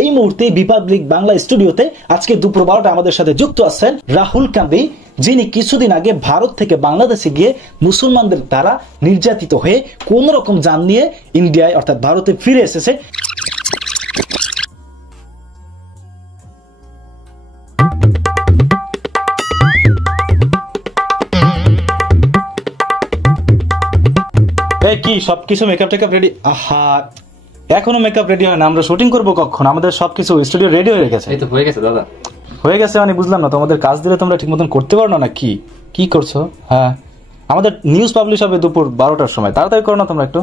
এই মুহূর্তে রিপাবলিক বাংলা স্টুডিওতে আজকে দুপুর 12টা আমাদের সাথে যুক্ত আছেন রাহুল কান্দি, যিনি কিছুদিন আগে ভারত থেকে বাংলাদেশে গিয়ে মুসলমানদের দ্বারা নির্যাতিত হয়ে কোন রকম জান নিয়ে ইন্ডিয়ায় অর্থাৎ ভারতে ফিরে এসেছে। কি সবকিছু মেকআপ টেকআপ রেডি? আহা, এখনো মেকআপ রেডি হয় না, আমরা শুটিং করবো কখন? আমাদের সবকিছু স্টুডিও রেডি হয়ে গেছে। এই তো হয়ে গেছে দাদা। হয়ে গেছে মানে বুঝলাম না, তোমাদের কাজ দিলে তোমরা ঠিক মতন করতে পারো না কি? কি করছো? হ্যাঁ, আমাদের নিউজ পাবলিশ হবে দুপুর 12টার সময়, তাড়াতাড়ি করো না তোমরা একটু।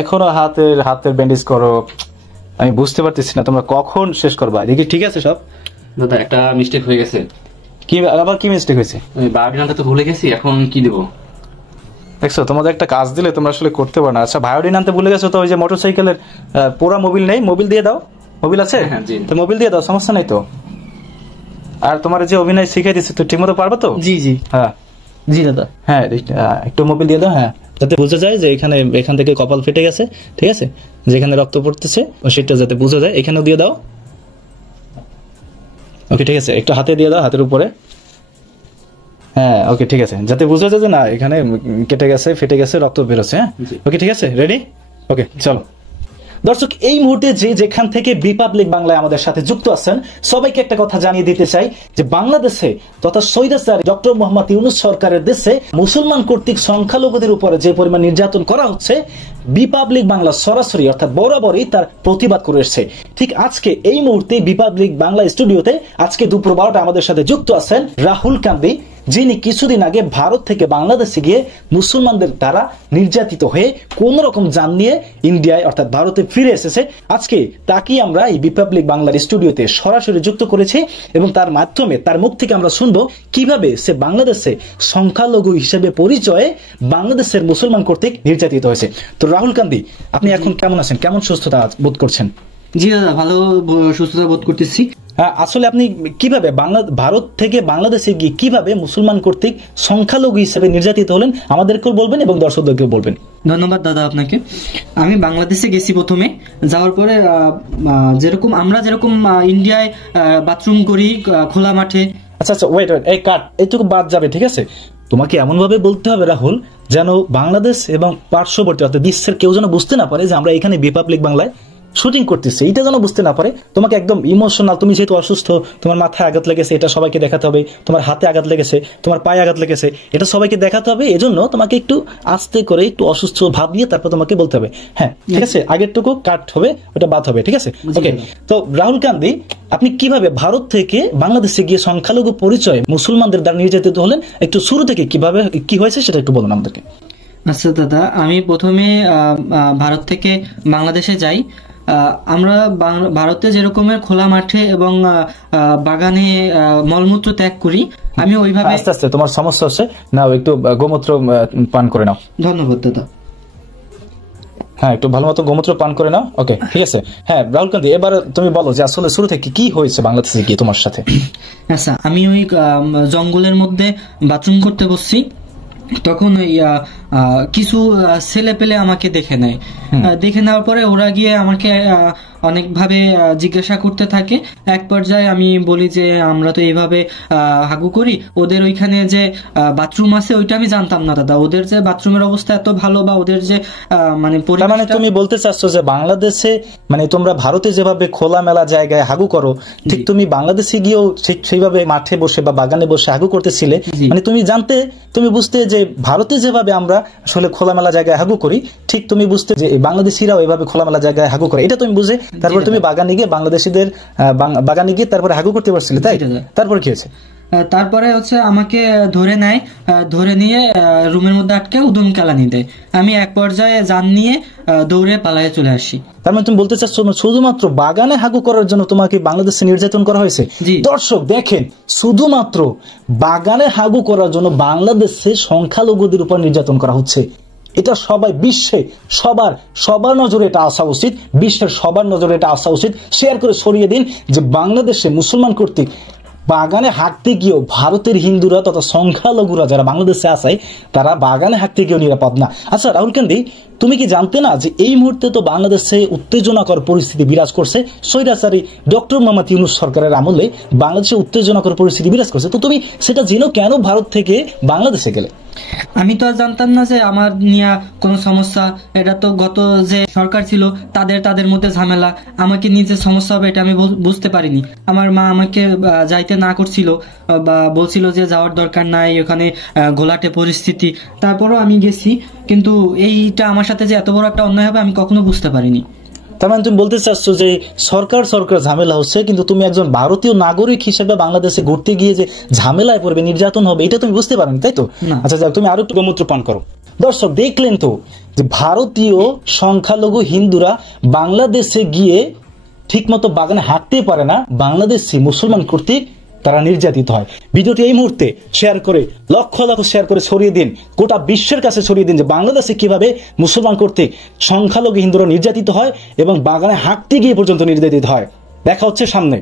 এখনো হাতের ব্যান্ডেজ করো, আমি বুঝতে পারতেছি না তোমরা কখন শেষ করবা। দেখি ঠিক আছে সব? দাদা একটা মিস্টেক হয়ে গেছে। কি আবার কি মিস্টেক হয়েছে? বায়োডিনাটা তো ভুলে গেছি, এখন কি দেবো? দেখছো, তোমাদের একটা কাজ দিলে তোমরা আসলে করতে পারো না। আচ্ছা, বায়োডিন আনতে ভুলে গেছো তো ওই যে মোটরসাইকেলের পুরা মোবিল নেই, মোবিল দিয়ে দাও। মোবিল আছে? তো মোবিল দিয়ে দাও, সমস্যা নাই তো। আর তোমার যে অভিনয় শিখিয়ে দিচ্ছি তো ঠিকমতো পারবে তো? জি জি হ্যাঁ জি দাদা। হ্যাঁ, একটু মোবিল দিয়ে দাও। হ্যাঁ, যাতে বোঝা যায় যে এখান থেকে কপাল ফেটে গেছে, ঠিক আছে? যেখানে রক্ত পড়তেছে সেটা যাতে বোঝা যায়, এখানেও দিয়ে দাও। ওকে ঠিক আছে, একটু হাতে দিয়ে দাও, হাতের উপরে। হ্যাঁ ওকে ঠিক আছে, যাতে বোঝা যায় যে না এখানে কেটে গেছে, ফেটে গেছে, রক্ত বেরোচ্ছে। হ্যাঁ ওকে ঠিক আছে, রেডি? ওকে চলো। দর্শক, এই মুহূর্তে যেখান থেকে রিপাবলিক বাংলায় আমাদের সাথে যুক্ত আছেন সবাইকে একটা কথা জানিয়ে দিতে চাই যে বাংলাদেশে তথা স্বৈরাচার ডক্টর মোহাম্মদ ইউনূস সরকারের দেশে মুসলমান কর্তৃক সংখ্যালঘুদের উপরে যে পরিমাণ নির্যাতন করা হচ্ছে, রিপাবলিক বাংলা সরাসরি অর্থাৎ বরাবরই তার প্রতিবাদ করে এসেছে। ঠিক আজকে এই মুহূর্তে রিপাবলিক বাংলা স্টুডিওতে আজকে দুপুর 12টা আমাদের সাথে যুক্ত আছেন রাহুল কান্দি, যিনি কিছুদিন আগে ভারত থেকে বাংলাদেশে গিয়ে মুসলমানদের দ্বারা নির্যাতিত হয়ে কোন রকম জান নিয়ে ইন্ডিয়ায় অর্থাৎ ভারতে ফিরে এসেছে। আজকে তাকে আমরা এই রিপাবলিক বাংলার স্টুডিওতে সরাসরি যুক্ত করেছি এবং তার মাধ্যমে তার মুখ থেকে আমরা শুনবো কিভাবে সে বাংলাদেশে সংখ্যালঘু হিসেবে পরিচয়ে বাংলাদেশের মুসলমান কর্তৃক নির্যাতিত হয়েছে। তো রাহুল কান্দি, আপনি এখন কেমন আছেন? কেমন সুস্থতা বোধ করছেন? জি দাদা, ভালো সুস্থতা বোধ করতেছি। আসলে আপনি কিভাবে ভারত থেকে বাংলাদেশে গিয়ে কিভাবে মুসলমান কর্তৃক সংখ্যালঘু হিসেবে নির্যাতিত হলেন আমাদেরকেও বলবেন এবং দর্শকদেরকেও বলবেন। ধন্যবাদ দাদা আপনাকে। আমি বাংলাদেশে গেছি প্রথমে, যাওয়ার পরে আমরা যেরকম ইন্ডিয়ায় বাথরুম করি খোলা মাঠে। আচ্ছা ওয়েট, এই কাট, এইটুকু বাদ যাবে, ঠিক আছে? তোমাকে এমন ভাবে বলতে হবে রাহুল, যেন বাংলাদেশ এবং পার্শ্ববর্তী অর্থাৎ বিশ্বের কেউ যেন বুঝতে না পারে যে আমরা এখানে রিপাবলিক বাংলায় শুটিং করতেছে, এটা যেন বুঝতে না পারে। তোমাকে একদম ইমোশনাল, তুমি যেহেতু অসুস্থ, তোমার মাথায় আঘাত লেগেছে, এটা সবাইকে দেখাতে হবে। তোমার হাতে আঘাত লেগেছে, তোমার পায়ে আঘাত লেগেছে, এটা সবাইকে দেখাতে হবে। এজন্য তোমাকে একটু আস্তে করে একটু অসুস্থ ভাব নিয়ে তারপর তোমাকে বলতে হবে। হ্যাঁ ঠিক আছে, আগেরটুকু কাট হবে, ওটা বাদ হবে, ঠিক আছে? ওকে। তো রাহুল কান্দি, আপনি কিভাবে ভারত থেকে বাংলাদেশে গিয়ে সংখ্যালঘু পরিচয়ে মুসলমানদের দ্বারা নির্যাতিত হলেন, একটু শুরু থেকে কিভাবে কি হয়েছে সেটা একটু বলুন আমাদেরকে। আচ্ছা দাদা, আমি প্রথমে ভারত থেকে বাংলাদেশে যাই। আমরা ভারতে যেরকমের খোলা মাঠে এবং বাগানে মলমূত্র ত্যাগ করি, আমি ওইভাবে। আস্তে আস্তে, তোমার সমস্যা হচ্ছে না, একটু গোমূত্র পান করে নাও। ধন্যবাদ দাদা। হ্যাঁ, একটু ভালো মতো গোমূত্র পান করে নাও। ওকে ঠিক আছে। হ্যাঁ রাহুল কান্দি, এবার তুমি বলো যে আসলে শুরু থেকে কি হয়েছে বাংলাদেশে গিয়ে তোমার সাথে। আচ্ছা, আমি ওই জঙ্গলের মধ্যে বাথরুম করতে বসছি, তখন ওই কিছু ছেলে পেলে আমাকে দেখে নেয়। দেখে নেওয়ার পরে ওরা গিয়ে আমাকে অনেকভাবে জিজ্ঞাসা করতে থাকে। এক পর্যায়ে আমি বলি যে আমরা তো এইভাবে হাগু করি, ওদের ওইখানে যে বাথরুম আছে ওইটা আমি জানতাম না দাদা। ওদের যে বাথরুমের অবস্থা এত ভালো বা ওদের যে মানে তুমি বলতে চাচ্ছ যে বাংলাদেশে মানে তোমরা ভারতে যেভাবে খোলামেলা জায়গায় হাগু করো, ঠিক তুমি বাংলাদেশে গিয়েও সেইভাবে মাঠে বসে বা বাগানে বসে হাগু করতেছিলে। মানে তুমি বুঝতে যে ভারতে যেভাবে আমরা আসলে খোলামেলা জায়গায় হাগু করি, ঠিক তুমি বুঝতে যে বাংলাদেশিরাও এভাবে খোলামেলা জায়গায় হাগু করে, এটা তুমি বুঝে তারপর তুমি বাগানে গিয়ে বাংলাদেশিদের বাগানে গিয়ে তারপরে হাগু করতে পারছিলে, তাই? তারপর কি হয়েছে? তারপরে আমাকে ধরে নেয়, ধরে নিয়ে রুমের মধ্যে আটকে উদম কেলানি দেয়। আমি এক পর্যায়ে জান নিয়ে দৌড়ে পালায়ে চলে আসি। তার মানে তুমি বলতে চাচ্ছ শুধুমাত্র বাগানে হাগু করার জন্য তোমাকে বাংলাদেশে নির্যাতন করা হয়েছে? দর্শক দেখেন, শুধুমাত্র বাগানে হাগু করার জন্য বাংলাদেশে সংখ্যালঘুদের উপর নির্যাতন করা হচ্ছে। এটা সবাই বিশ্বে সবার নজরে এটা আসা উচিত, বিশ্বের সবার নজরে এটা আসা উচিত। শেয়ার করে ছড়িয়ে দিন যে বাংলাদেশে মুসলমান কর্তৃক বাগানে হাঁটতে গিয়েও ভারতের হিন্দুরা তথা সংখ্যালঘুরা যারা বাংলাদেশে আছে তারা বাগানে হাঁটতে গিয়েও নিরাপদ না। আচ্ছা রাহুল গান্ধী, তুমি কি জানতে না যে এই মুহূর্তে তো বাংলাদেশে উত্তেজনাকর পরিস্থিতি বিরাজ করছে? স্বৈরাচারী ডক্টর মোহাম্মদ ইউনূস সরকারের আমলে বাংলাদেশে উত্তেজনাকর পরিস্থিতি বিরাজ করছে, তো তুমি সেটা জেনো কেন ভারত থেকে বাংলাদেশে গেলে? আমি তো আর জানতাম না যে আমার নিয়ে কোনো সমস্যা, এটা তো গত যে সরকার ছিল তাদের মধ্যে ঝামেলা, আমাকে নিজের সমস্যা হবে এটা আমি বুঝতে পারিনি। আমার মা আমাকে যাইতে না করছিল বা বলছিল যে যাওয়ার দরকার নাই, ওখানে ঘোলাটে পরিস্থিতি, তারপরও আমি গেছি। কিন্তু এইটা আমার সাথে যে এত বড় একটা অন্যায় হবে আমি কখনো বুঝতে পারিনি। তার মানে তুমি বলতে চাচ্ছ যে সরকার ঝামেলা হচ্ছে, কিন্তু তুমি একজন ভারতীয় নাগরিক হিসেবে বাংলাদেশে ঘুরতে গিয়ে যে ঝামেলায় পড়বে, নির্যাতন হবে, এটা তুমি বুঝতে পারোনি, তাই তো? আচ্ছা যাক, তুমি আরো একটু গোমূত্র পান করো। দর্শক দেখলেন তো যে ভারতীয় সংখ্যালঘু হিন্দুরা বাংলাদেশে গিয়ে ঠিকমতো বাগানে হাঁটতে পারে না, বাংলাদেশি মুসলমান কর্তৃক তারা নির্যাতিত হয়। ভিডিওটি এই মুহূর্তে শেয়ার করে লক্ষ লক্ষ শেয়ার করে ছড়িয়ে দিন, গোটা বিশ্বের কাছে ছড়িয়ে দিন যে বাংলাদেশে কিভাবে মুসলমান কর্তৃক সংখ্যালঘু হিন্দুরা নির্যাতিত হয় এবং বাগানে হাঁটতে গিয়ে পর্যন্ত নির্যাতিত হয়। দেখা হচ্ছে সামনে।